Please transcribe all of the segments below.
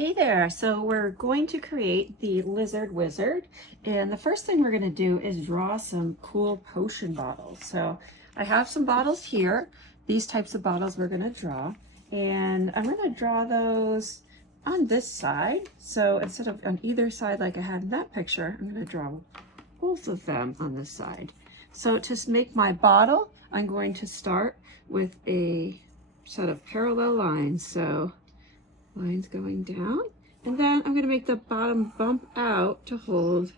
Hey there, so we're going to create the Lizard Wizard, and the first thing we're going to do is draw some cool potion bottles. So I have some bottles here. These types of bottles we're going to draw, and I'm going to draw those on this side. So instead of on either side like I had in that picture, I'm going to draw both of them on this side. So to make my bottle, I'm going to start with a set of parallel lines. So lines going down, and then I'm going to make the bottom bump out to hold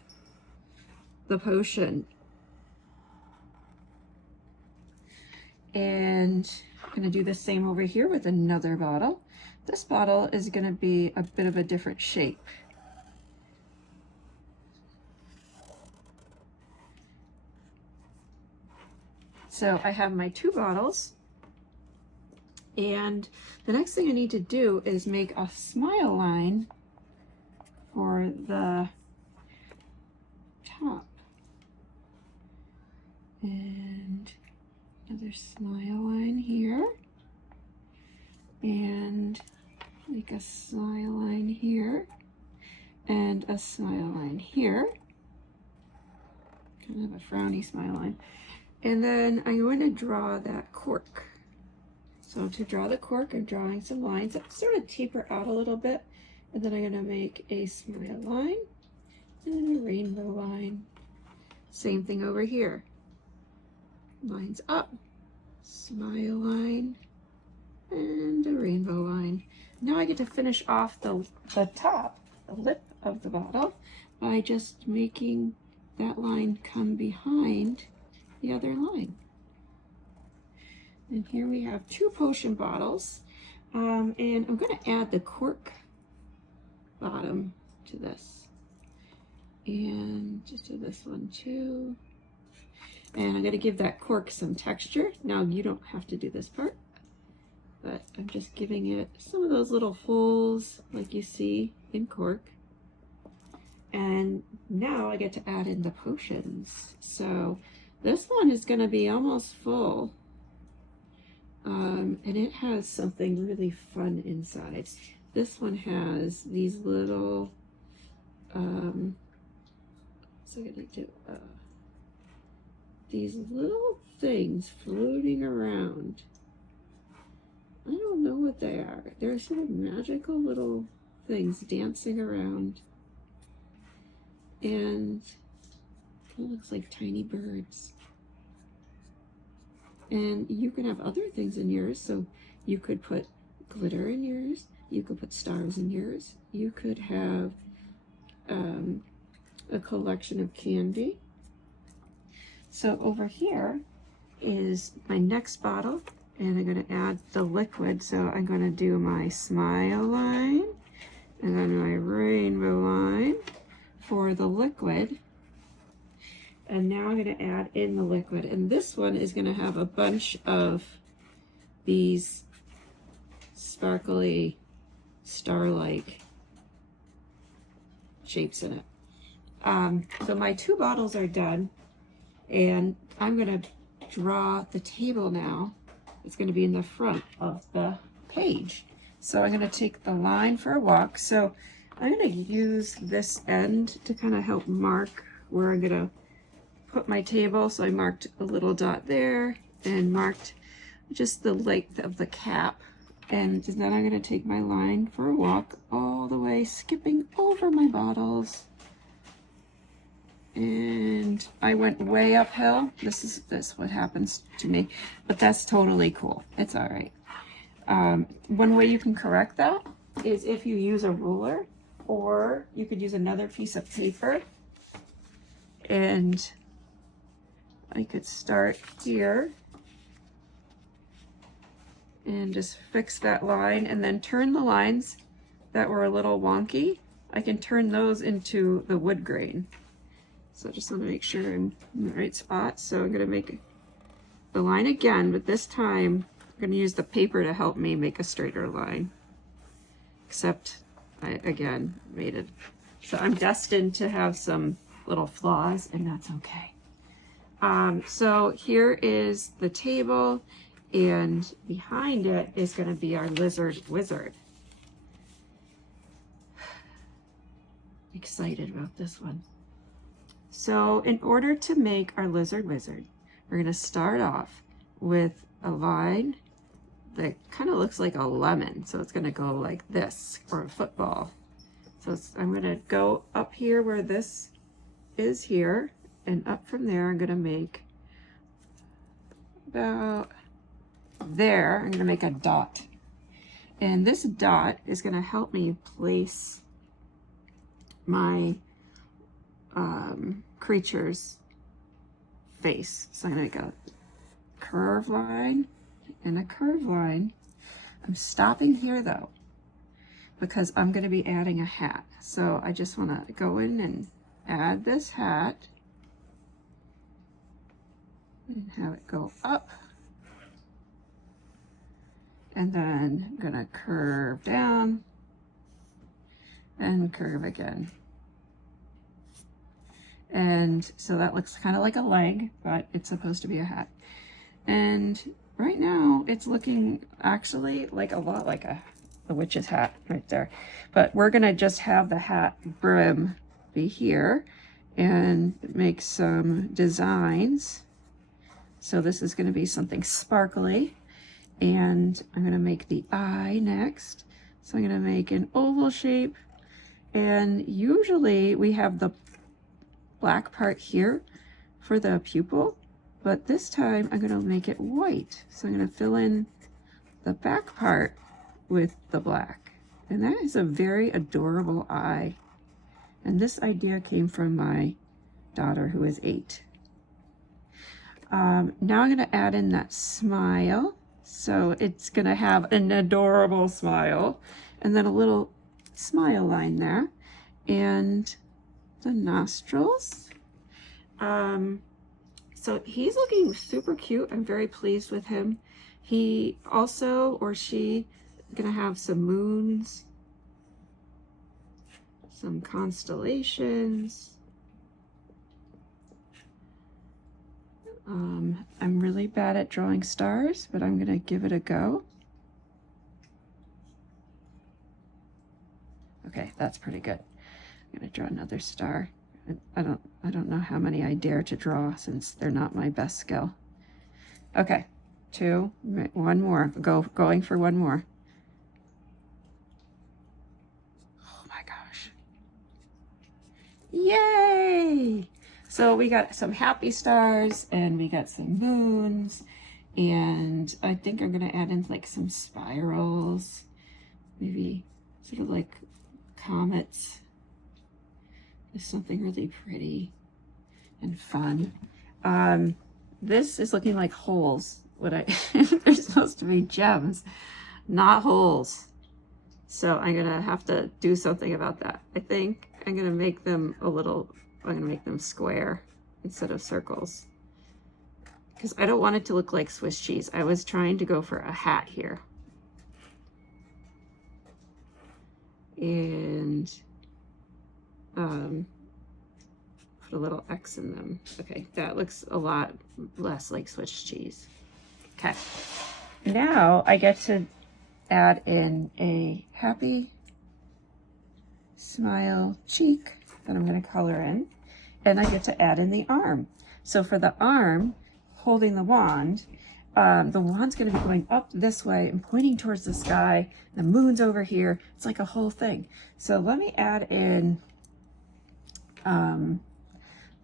the potion. And I'm going to do the same over here with another bottle. This bottle is going to be a bit of a different shape. So I have my two bottles. And the next thing I need to do is make a smile line for the top. And another smile line here. And make a smile line here. And a smile line here. Kind of a frowny smile line. And then I'm going to draw that cork. So to draw the cork, I'm drawing some lines that sort of taper out a little bit. And then I'm going to make a smile line and then a rainbow line. Same thing over here. Lines up, smile line, and a rainbow line. Now I get to finish off the top, the lip of the bottle, by just making that line come behind the other line. And here we have two potion bottles, and I'm going to add the cork bottom to this, and just to this one too. And I'm going to give that cork some texture. Now you don't have to do this part, but I'm just giving it some of those little holes like you see in cork. And now I get to add in the potions. So this one is going to be almost full. And it has something really fun inside. This one has these little, what's I gonna do? These little things floating around. I don't know what they are. They're sort of magical little things dancing around. And it kind of looks like tiny birds. And you can have other things in yours, so you could put glitter in yours, you could put stars in yours, you could have a collection of candy. So over here is my next bottle, and I'm going to add the liquid. So I'm going to do my smile line, and then my rainbow line for the liquid. And now I'm going to add in the liquid. And this one is going to have a bunch of these sparkly star-like shapes in it. So my two bottles are done. And I'm going to draw the table now. It's going to be in the front of the page. So I'm going to take the line for a walk. So I'm going to use this end to kind of help mark where I'm going to put my table. So I marked a little dot there and marked just the length of the cap. And then I'm going to take my line for a walk all the way, skipping over my bottles. And I went way uphill. This is what happens to me, but that's totally cool. It's all right. One way you can correct that is if you use a ruler, or you could use another piece of paper. And I could start here and just fix that line, and then turn the lines that were a little wonky. I can turn those into the wood grain. So I just want to make sure I'm in the right spot. So I'm going to make the line again, but this time I'm going to use the paper to help me make a straighter line. Except I, again, made it. So I'm destined to have some little flaws, and that's okay. So here is the table, and behind it is going to be our lizard wizard. excited about this one. So in order to make our lizard wizard, we're going to start off with a line that kind of looks like a lemon. So it's going to go like this, or a football. So I'm going to go up here where this is here, and up from there I'm going to make about there. I'm going to make a dot. And this dot is going to help me place my creature's face. So I'm going to make a curve line and a curve line. I'm stopping here though, because I'm going to be adding a hat. So I just want to go in and add this hat and have it go up. And then I'm going to curve down and curve again. And so that looks kind of like a leg, but it's supposed to be a hat. And right now it's looking actually like a lot like a witch's hat right there. But we're going to just have the hat brim be here and make some designs. So this is going to be something sparkly. And I'm going to make the eye next. So I'm going to make an oval shape. And usually we have the black part here for the pupil, but this time I'm going to make it white. So I'm going to fill in the back part with the black. And that is a very adorable eye. And this idea came from my daughter, who is 8. Now I'm going to add in that smile. So it's going to have an adorable smile, and then a little smile line there, and the nostrils. So he's looking super cute. I'm very pleased with him. He also, or she, going to have some moons, some constellations. I'm really bad at drawing stars, but I'm going to give it a go. Okay, that's pretty good. I'm going to draw another star. I don't know how many I dare to draw since they're not my best skill. Okay, 2, 1 more. Going for 1 more. Oh my gosh. Yay! So we got some happy stars and we got some moons, and I think I'm going to add in like some spirals, maybe sort of like comets. Just something really pretty and fun. This is looking like holes. They're supposed to be gems, not holes. So I'm going to have to do something about that. I think I'm going to make them I'm going to make them square instead of circles, because I don't want it to look like Swiss cheese. I was trying to go for a hat here. And put a little X in them. Okay, that looks a lot less like Swiss cheese. Okay, now I get to add in a happy smile cheek that I'm going to color in, and I get to add in the arm. So for the arm, holding the wand's going to be going up this way and pointing towards the sky. The moon's over here. It's like a whole thing. So let me add in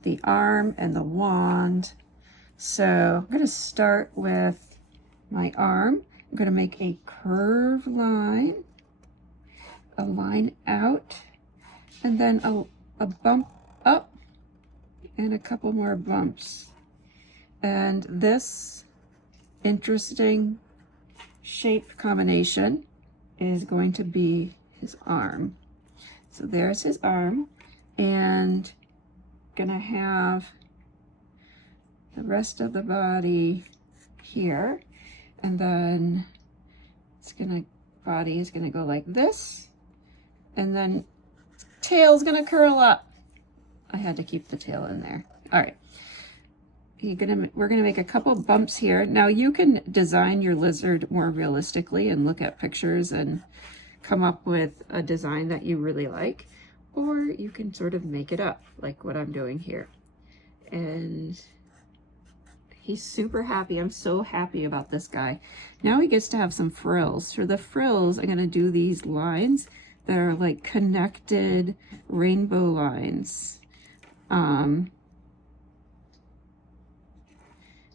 the arm and the wand. So I'm going to start with my arm. I'm going to make a curved line, a line out, and then a bump up and a couple more bumps. And this interesting shape combination is going to be his arm. So there's his arm, and gonna have the rest of the body here, and then body is gonna go like this, and then tail's gonna curl up. I had to keep the tail in there. All right. We're gonna make a couple bumps here. Now you can design your lizard more realistically and look at pictures and come up with a design that you really like. or you can sort of make it up like what I'm doing here. And he's super happy. I'm so happy about this guy. Now he gets to have some frills. For the frills, I'm going to do these lines that are like connected rainbow lines. And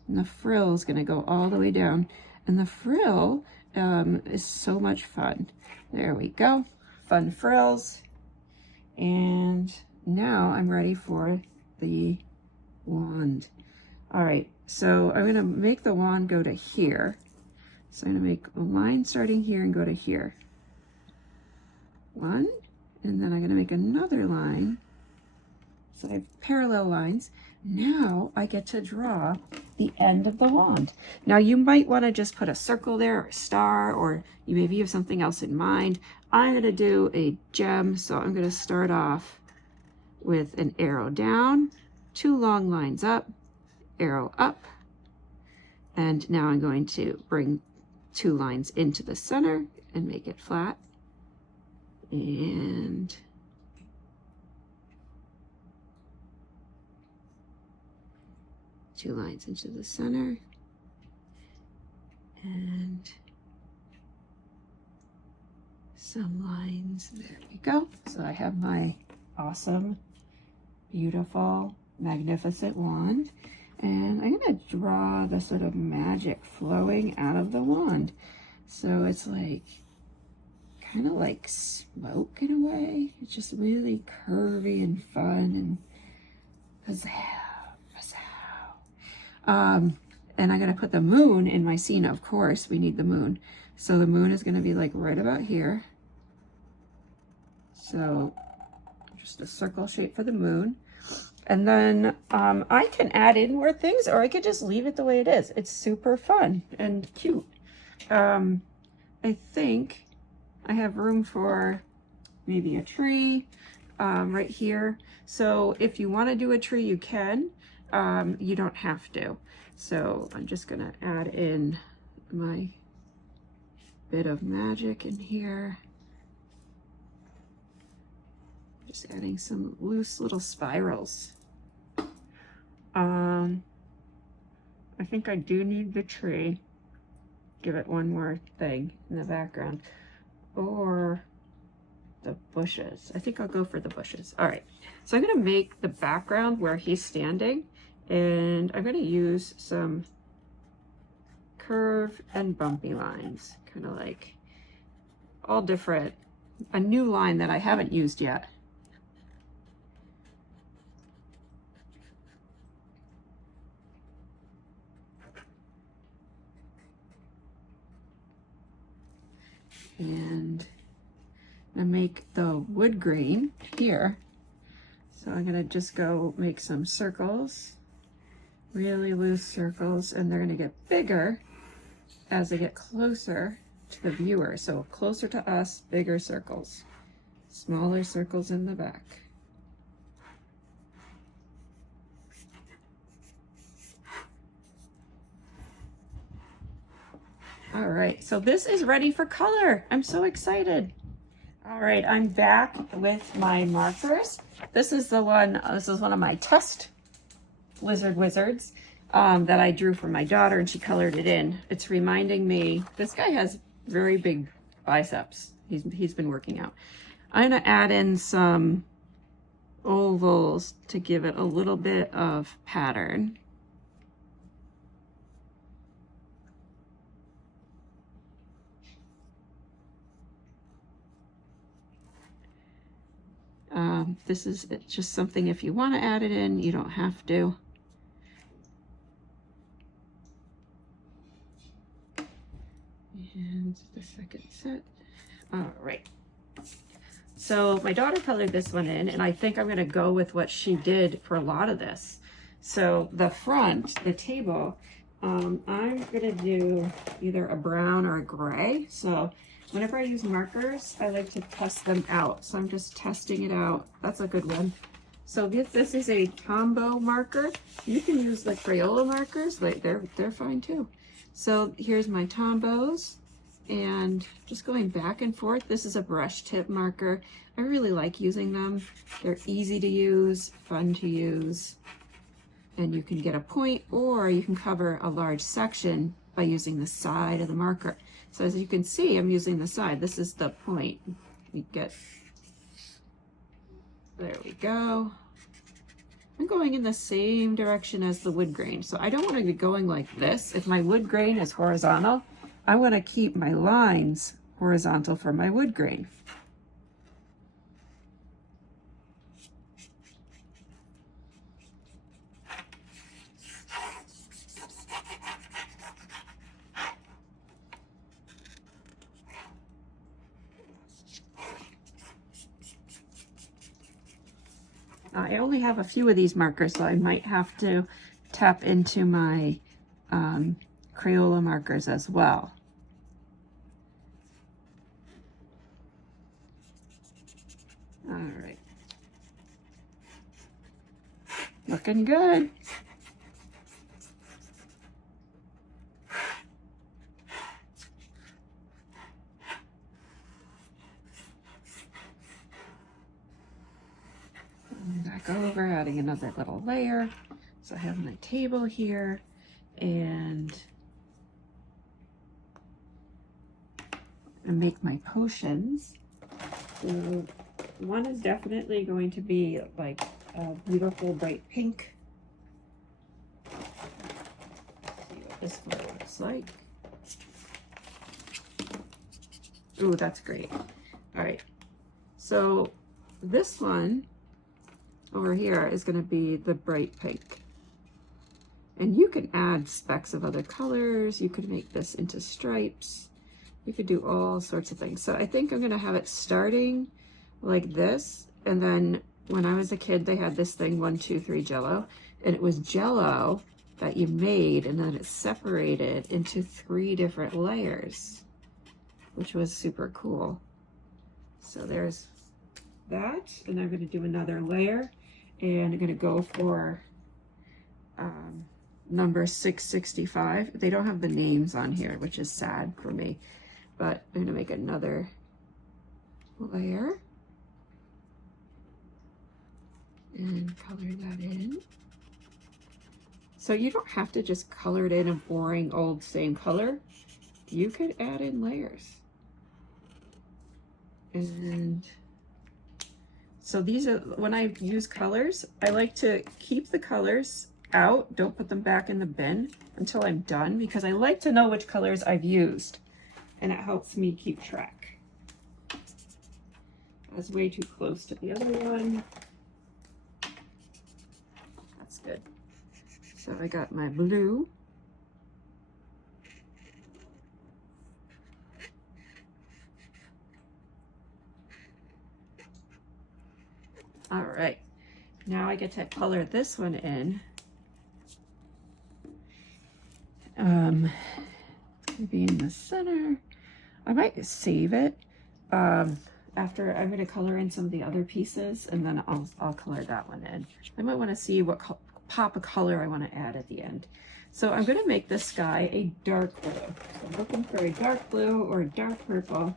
the frill is going to go all the way down. And the frill is so much fun. There we go. Fun frills. And now I'm ready for the wand. All right, so I'm going to make the wand go to here. So I'm going to make a line starting here and go to here. One, and then I'm going to make another line. So I have parallel lines. Now I get to draw the end of the wand. Now you might want to just put a circle there or a star, or you maybe have something else in mind. I'm going to do a gem, so I'm going to start off with an arrow down, 2 long lines up, arrow up, and now I'm going to bring 2 lines into the center and make it flat, and two lines into the center, and some lines. There we go. So I have my awesome, beautiful, magnificent wand, and I'm going to draw the sort of magic flowing out of the wand. So it's like kind of like smoke in a way. It's just really curvy and fun and pizzazz. And I'm going to put the moon in my scene. Of course, we need the moon. So the moon is going to be like right about here. So just a circle shape for the moon. And then I can add in more things, or I could just leave it the way it is. It's super fun and cute. I think I have room for maybe a tree right here. So if you want to do a tree, you can. You don't have to. So I'm just going to add in my bit of magic in here. Just adding some loose little spirals. I think I do need the tree. Give it one more thing in the background. Or the bushes. I think I'll go for the bushes. All right. So I'm going to make the background where he's standing. And I'm going to use some curve and bumpy lines. Kind of like all different. A new line that I haven't used yet. And I'm going to make the wood grain here. So I'm going to just go make some circles, really loose circles, and they're going to get bigger as they get closer to the viewer. So closer to us, bigger circles, smaller circles in the back. All right, so this is ready for color. I'm so excited. All right, I'm back with my markers. This is one of my test lizard wizards that I drew for my daughter, and she colored it in. It's reminding me, this guy has very big biceps. He's been working out. I'm gonna add in some ovals to give it a little bit of pattern. This is just something, if you want to add it in, you don't have to. And the second set. All right. So my daughter colored this one in, and I think I'm going to go with what she did for a lot of this. So the front, the table, I'm going to do either a brown or a gray. So whenever I use markers, I like to test them out. So I'm just testing it out. That's a good one. So this is a Tombow marker. You can use the Crayola markers. Like they're fine too. So here's my Tombows. and just going back and forth. This is a brush tip marker. I really like using them. They're easy to use, fun to use, and you can get a point, or you can cover a large section by using the side of the marker. So as you can see, I'm using the side. This is the point. We get, there we go. I'm going in the same direction as the wood grain. So I don't want to be going like this. If my wood grain is horizontal, I want to keep my lines horizontal for my wood grain. I only have a few of these markers, so I might have to tap into my Crayola markers as well. All right. Looking good. Back over, adding another little layer. So I have my table here, and I make my potions. So one is definitely going to be like a beautiful bright pink. Let's see what this one looks like. Ooh, that's great. All right, so this one over here is going to be the bright pink. And you can add specks of other colors. You could make this into stripes. You could do all sorts of things. So I think I'm going to have it starting like this. And then when I was a kid, they had this thing, 1, 2, 3 Jello. And it was Jello that you made, and then it separated into 3 different layers, which was super cool. So there's that. And I'm going to do another layer. And I'm going to go for number 665. They don't have the names on here, which is sad for me. But I'm going to make another layer and color that in. So you don't have to just color it in a boring old same color. You could add in layers. And so these are, when I use colors, I like to keep the colors out, don't put them back in the bin until I'm done, because I like to know which colors I've used, and it helps me keep track. That's way too close to the other one. That's good. So I got my blue. All right, now I get to color this one in. Maybe in the center. I might save it after I'm going to color in some of the other pieces, and then I'll color that one in. I might want to see what pop of color I want to add at the end. So I'm going to make this sky a dark blue. So I'm looking for a dark blue or a dark purple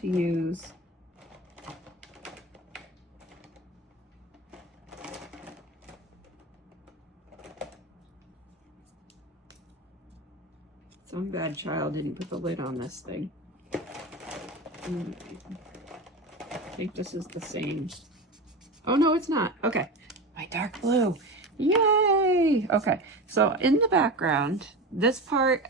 to use. Some bad child didn't put the lid on this thing. I think this is the same. Oh no, it's not. Okay, my dark blue. Yay! Okay, so in the background, this part,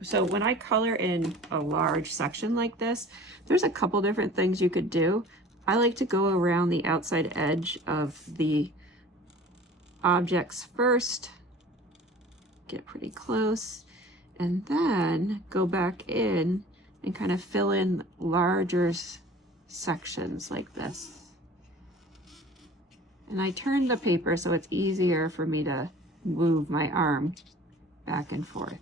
so when I color in a large section like this, there's a couple different things you could do. I like to go around the outside edge of the objects first, get pretty close, and then go back in and kind of fill in larger sections like this. And I turn the paper so it's easier for me to move my arm back and forth.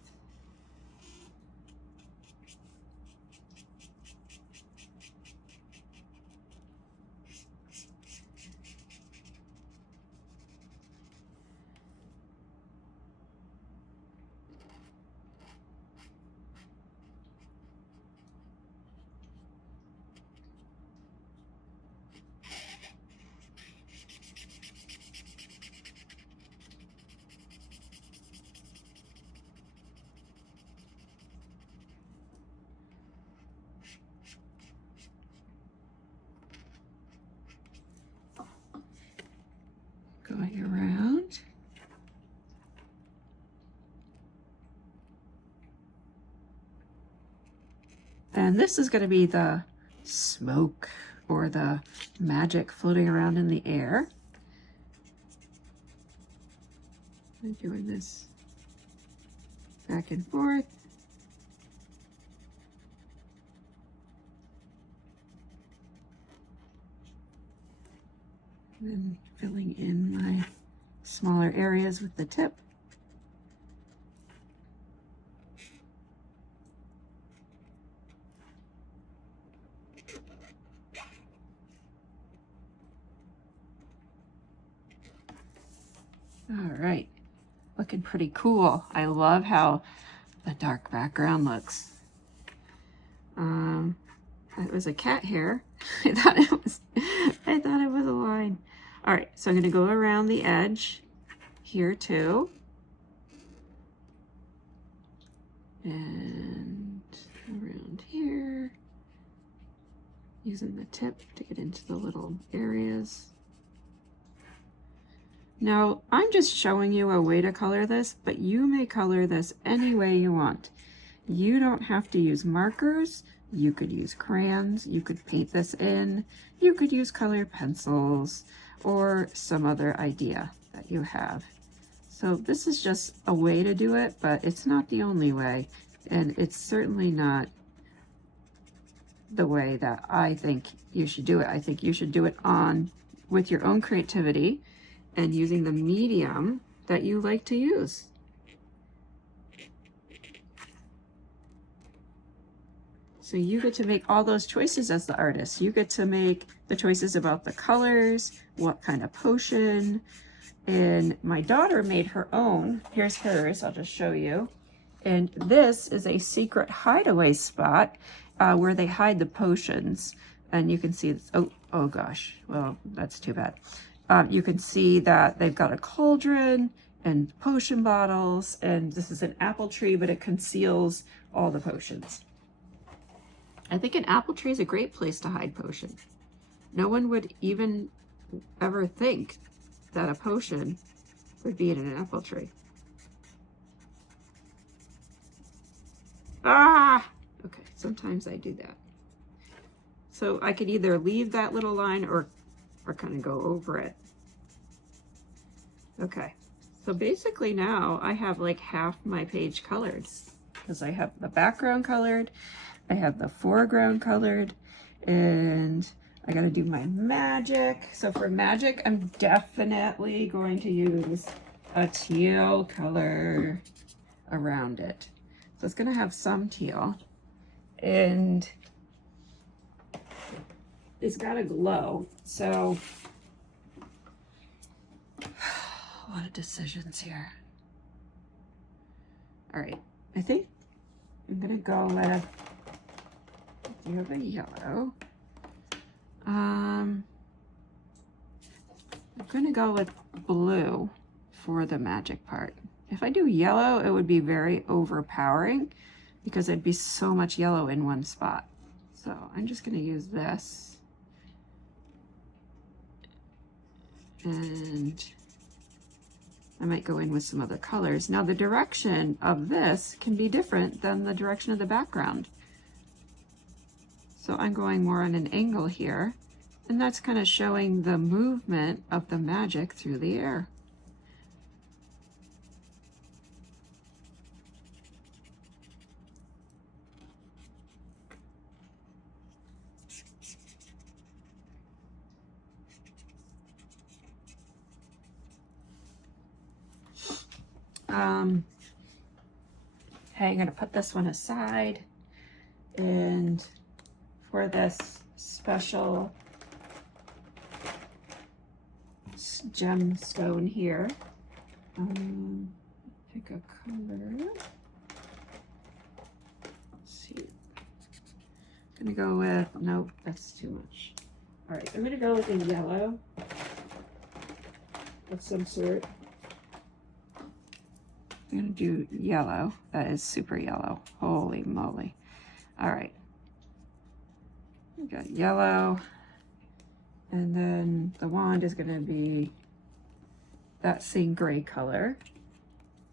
going around. And this is going to be the smoke or the magic floating around in the air. I'm doing this back and forth. And then filling in my smaller areas with the tip. All right, looking pretty cool. I love how the dark background looks. It was a cat hair. I thought it was a line. All right, so I'm going to go around the edge here too. And around here, using the tip to get into the little areas. Now, I'm just showing you a way to color this, but you may color this any way you want. You don't have to use markers. You could use crayons. You could paint this in. You could use colored pencils or some other idea that you have. So this is just a way to do it, but it's not the only way. And it's certainly not the way that I think you should do it. I think you should do it with your own creativity and using the medium that you like to use. So you get to make all those choices as the artist. You get to make the choices about the colors, what kind of potion. And my daughter made her own. Here's hers, I'll just show you. And this is a secret hideaway spot where they hide the potions. And you can see this, oh gosh, well, that's too bad. You can see that they've got a cauldron and potion bottles, and this is an apple tree, but it conceals all the potions. I think an apple tree is a great place to hide potions. No one would even ever think that a potion would be in an apple tree. Ah! Okay, sometimes I do that. So I could either leave that little line or kind of go over it. Okay, so basically now I have like half my page colored because I have the background colored, I have the foreground colored, and I got to do my magic. So for magic, I'm definitely going to use a teal color around it. So it's going to have some teal, and it's got a glow. So a lot of decisions here. All right, I think I'm going to go with, you have a yellow. I'm going to go with blue for the magic part. If I do yellow, it would be very overpowering because it'd be so much yellow in one spot. So I'm just going to use this. And I might go in with some other colors. Now the direction of this can be different than the direction of the background. So I'm going more on an angle here, and that's kind of showing the movement of the magic through the air. Okay, I'm going to put this one aside, and for this special gemstone here, pick a color. Let's see. I'm going to go with, nope, that's too much. All right, I'm going to go with a yellow of some sort. I'm going to do yellow. That is super yellow. Holy moly. All right. We got yellow. And then the wand is going to be that same gray color.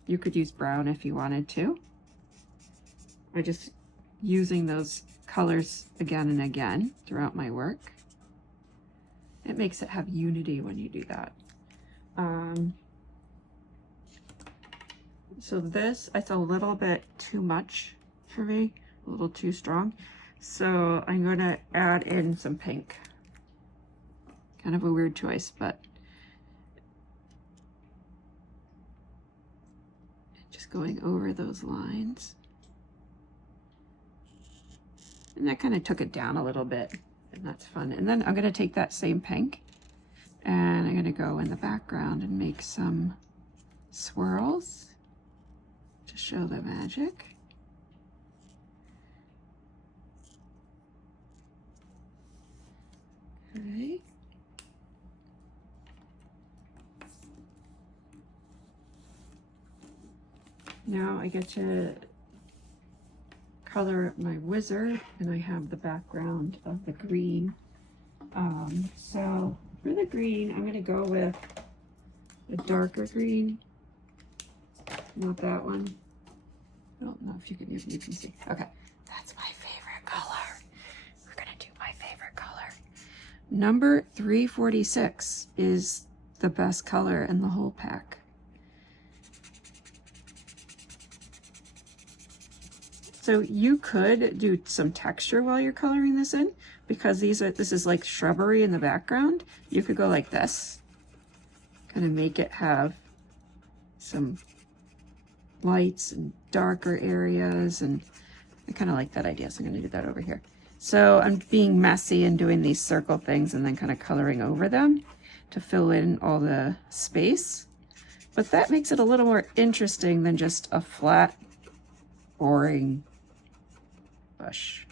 You could use brown if you wanted to. I just using those colors again and again throughout my work. It makes it have unity when you do that. So this, it's a little bit too much for me, a little too strong. So I'm gonna add in some pink. Kind of a weird choice, but just going over those lines. And that kind of took it down a little bit, and that's fun. And then I'm gonna take that same pink and I'm gonna go in the background and make some swirls to show the magic. Okay. Now I get to color my wizard, and I have the background of the green. So for the green, I'm going to go with a darker green, not that one. I don't know if you can see. Okay, that's my favorite color. We're going to do my favorite color. Number 346 is the best color in the whole pack. So you could do some texture while you're coloring this in, because this is like shrubbery in the background. You could go like this, kind of make it have some lights and darker areas, and I kind of like that idea, so I'm going to do that over here. So I'm being messy and doing these circle things and then kind of coloring over them to fill in all the space. But that makes it a little more interesting than just a flat, boring bush.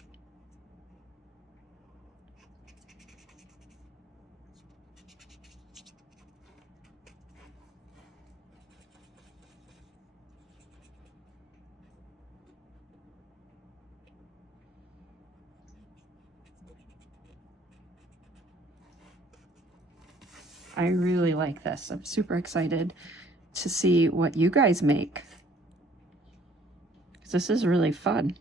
I really like this. I'm super excited to see what you guys make. This is really fun.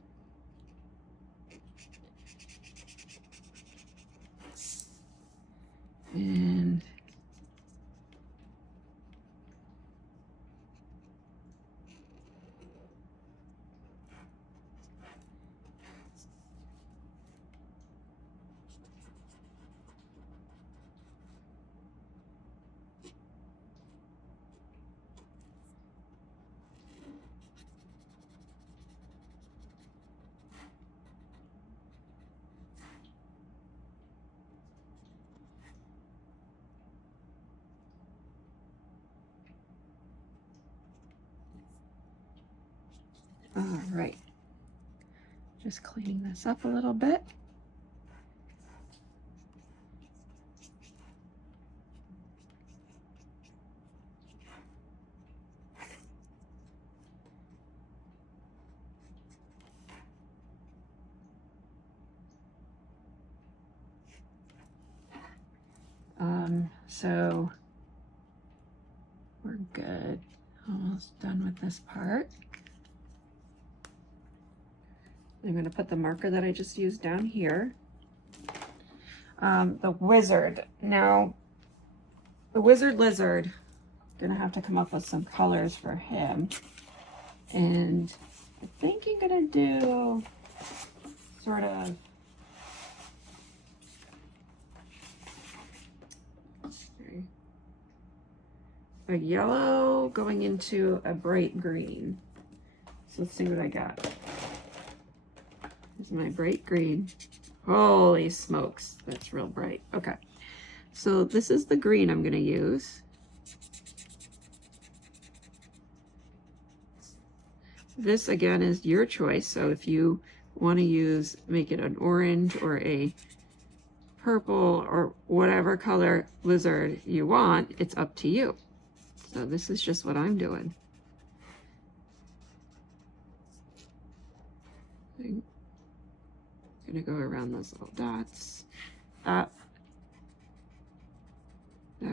And all right, just cleaning this up a little bit. So we're good. Almost done with this part. I'm going to put the marker that I just used down here. The wizard. Now, the wizard lizard, I'm going to have to come up with some colors for him. And I think I'm going to do sort of a yellow going into a bright green. So let's see what I got. Here's my bright green. Holy smokes, that's real bright. Okay, so this is the green I'm going to use. This again is your choice, so if you want to use, make it an orange or a purple or whatever color lizard you want, it's up to you. So this is just what I'm doing. I'm gonna go around those little dots. That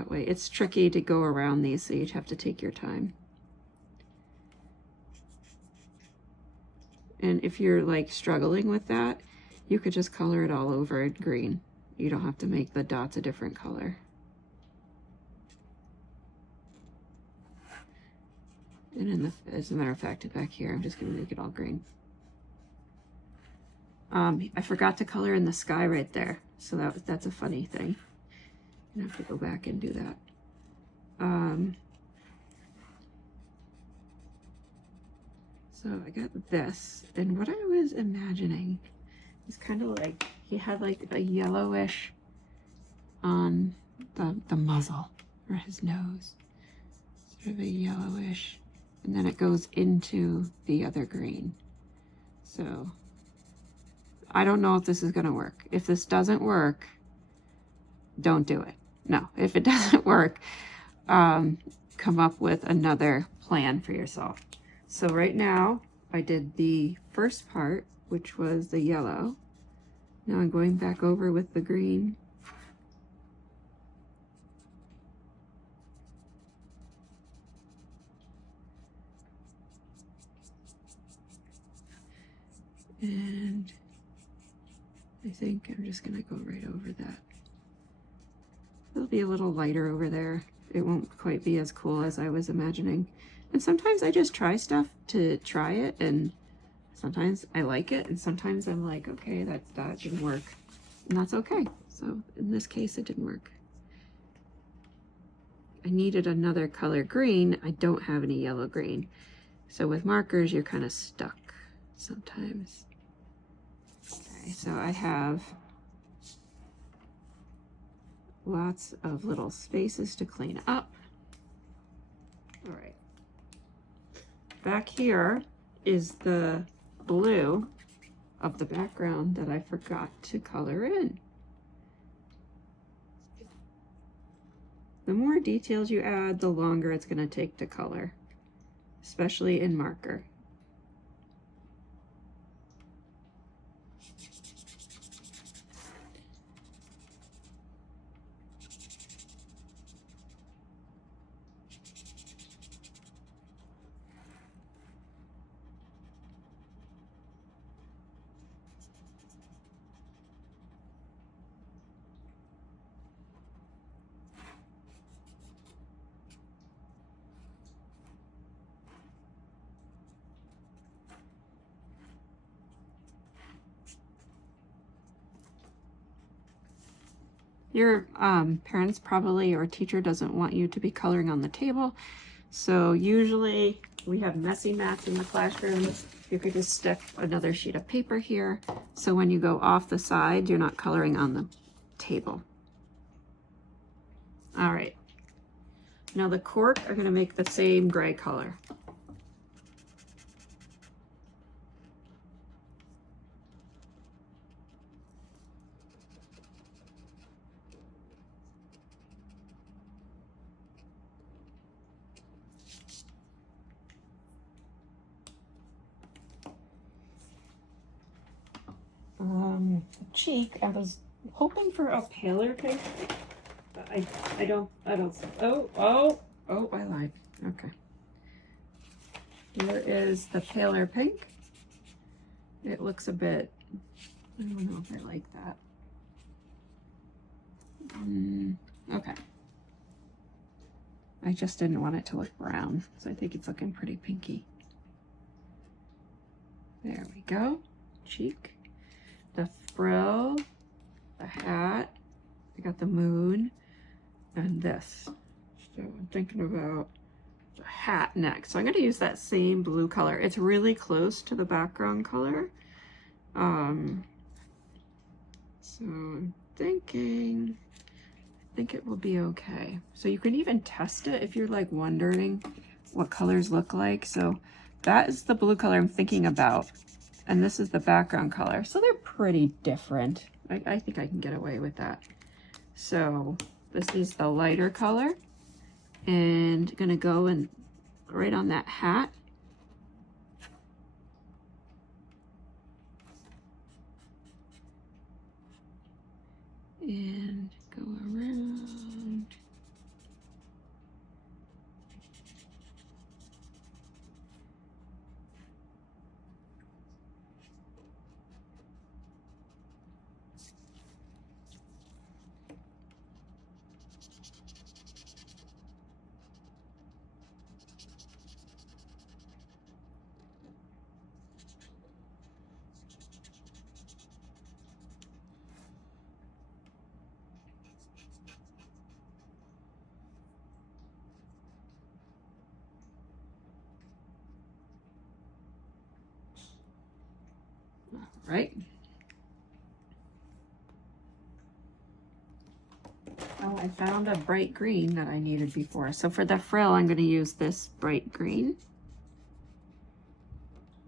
that way. It's tricky to go around these, so you'd have to take your time. And if you're like struggling with that, you could just color it all over in green. You don't have to make the dots a different color. And as a matter of fact, back here, I'm just going to make it all green. I forgot to color in the sky right there, so that's a funny thing. I'm gonna have to go back and do that. So I got this, and what I was imagining is kind of like he had like a yellowish on the muzzle or his nose, sort of a yellowish, and then it goes into the other green. So I don't know if this is gonna work. If this doesn't work, don't do it. No, if it doesn't work, come up with another plan for yourself. So right now I did the first part, which was the yellow. Now I'm going back over with the green. And I think I'm just gonna go right over that. It'll be a little lighter over there. It won't quite be as cool as I was imagining. And sometimes I just try stuff to try it, and sometimes I like it, and sometimes I'm like, okay, that didn't work. And that's okay. So in this case, it didn't work. I needed another color green. I don't have any yellow green. So with markers, you're kind of stuck sometimes. Okay, so I have lots of little spaces to clean up. All right. Back here is the blue of the background that I forgot to color in. The more details you add, the longer it's going to take to color, especially in marker. Your parents probably or teacher doesn't want you to be coloring on the table. So usually we have messy mats in the classroom. You could just stick another sheet of paper here. So when you go off the side, you're not coloring on the table. All right. Now the cork, I'm gonna make the same gray color. Cheek, I was hoping for a paler pink, but I don't, oh, I lied. Okay. Here is the paler pink. It looks a bit, I don't know if I like that. Okay. I just didn't want it to look brown, so I think it's looking pretty pinky. There we go. Cheek. The frill, the hat, I got the moon, and this. So I'm thinking about the hat next. So I'm going to use that same blue color. It's really close to the background color. So I'm thinking, I think it will be okay. So you can even test it if you're like wondering what colors look like. So that is the blue color I'm thinking about. And this is the background color. So they're pretty different. I think I can get away with that. So this is the lighter color. And gonna go and right on that hat. And go around. right? Oh, I found a bright green that I needed before. So for the frill, I'm going to use this bright green.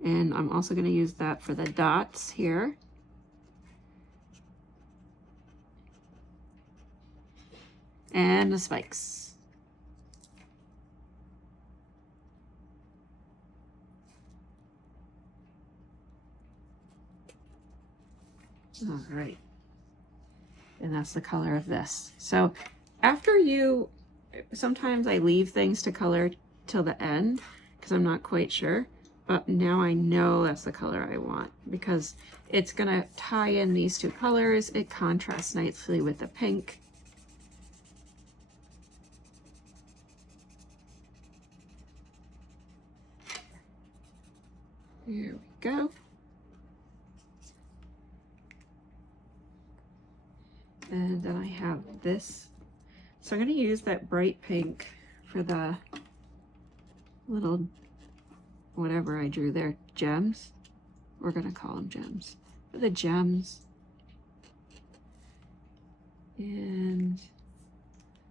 And I'm also going to use that for the dots here. And the spikes. All right. And that's the color of this. So after sometimes I leave things to color till the end because I'm not quite sure, but now I know that's the color I want because it's gonna tie in these two colors. It contrasts nicely with the pink. There we go. And then I have this. So I'm going to use that bright pink for the little, whatever I drew there, gems. We're going to call them gems. For the gems. And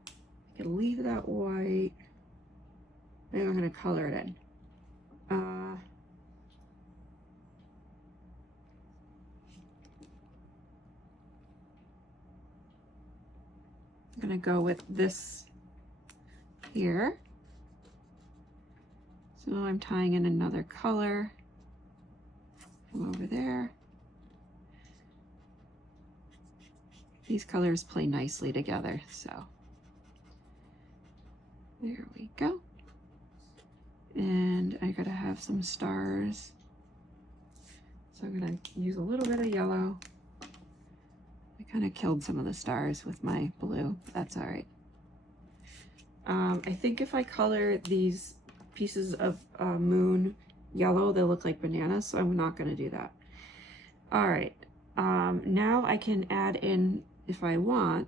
I can leave that white. Maybe I'm going to color it in. I'm going to go with this here. So I'm tying in another color from over there. These colors play nicely together, so there we go. And I gotta have some stars. So I'm gonna use a little bit of yellow. I kind of killed some of the stars with my blue, but that's all right. I think if I color these pieces of moon yellow, they'll look like bananas, so I'm not going to do that. All right, now I can add in, if I want,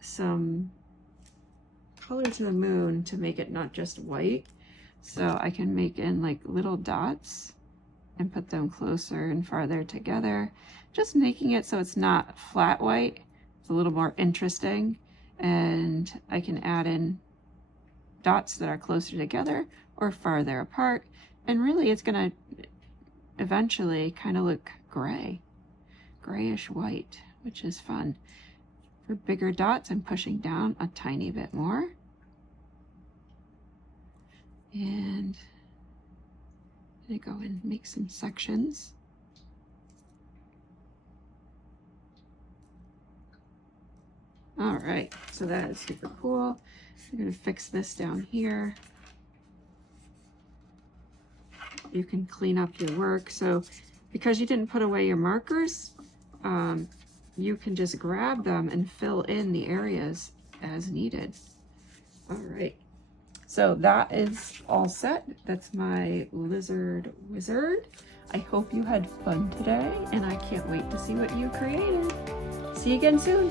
some color to the moon to make it not just white. So I can make in like little dots and put them closer and farther together, just making it so it's not flat white. It's a little more interesting, and I can add in dots that are closer together or farther apart, and really it's gonna eventually kind of look grayish white, which is fun. For bigger dots, I'm pushing down a tiny bit more, and I'm gonna go and make some sections. All right, so that is super cool. I'm gonna fix this down here. You can clean up your work. So because you didn't put away your markers, you can just grab them and fill in the areas as needed. All right, so that is all set. That's my lizard wizard. I hope you had fun today, and I can't wait to see what you created. See you again soon.